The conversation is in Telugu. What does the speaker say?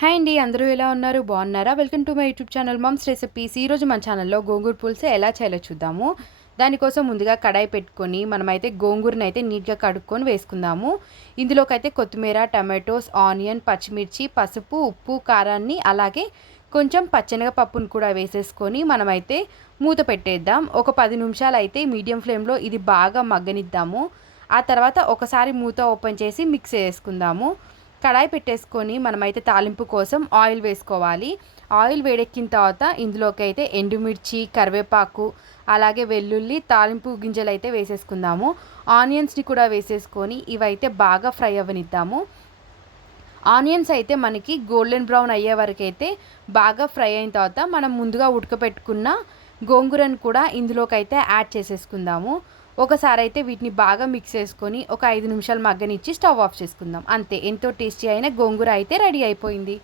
హాయ్ అండి. అందరూ ఎలా ఉన్నారు? బాగున్నారా? Welcome to my YouTube channel moms recipes. ఈరోజు మన ఛానల్లో గోంగూర పులుసు ఎలా చేయాలో చూద్దాము. దానికోసం ముందుగా కడాయి పెట్టుకొని మనమైతే గోంగూరనైతే నీట్గా కడుక్కొని వేసుకుందాము. ఇందులోకైతే కొత్తిమీర, టమాటోస్, ఆనియన్, పచ్చిమిర్చి, పసుపు, ఉప్పు, కారాన్ని అలాగే కొంచెం పచ్చెనగపప్పును కూడా వేసేసుకొని మనమైతే మూత పెట్టేద్దాం. ఒక 10 నిమిషాలు అయితే మీడియం ఫ్లేమ్లో ఇది బాగా మగ్గనిద్దాము. ఆ తర్వాత ఒకసారి మూత ఓపెన్ చేసి మిక్స్ చేసుకుందాము. కడాయి పెట్టేసుకొని మనమైతే తాలింపు కోసం ఆయిల్ వేసుకోవాలి. ఆయిల్ వేడెక్కిన తర్వాత ఇందులోకి అయితే ఎండుమిర్చి, కరివేపాకు, అలాగే వెల్లుల్లి, తాలింపు గింజలు అయితే వేసేసుకుందాము. ఆనియన్స్ని కూడా వేసేసుకొని ఇవైతే బాగా ఫ్రై అవ్వనిద్దాము. ఆనియన్స్ అయితే మనకి గోల్డెన్ బ్రౌన్ అయ్యే వరకు అయితే బాగా ఫ్రై అయిన తర్వాత మనం ముందుగా ఉడకపెట్టుకున్న గోంగూరను కూడా ఇందులోకి అయితే యాడ్ చేసేసుకుందాము. ఒకసారి అయితే వీటిని బాగా మిక్స్ చేసుకొని ఒక 5 నిమిషాలు మగ్గనిచ్చి స్టవ్ ఆఫ్ చేసుకుందాం. అంతే, ఎంతో టేస్టీ అయిన గోంగూర అయితే రెడీ అయిపోయింది.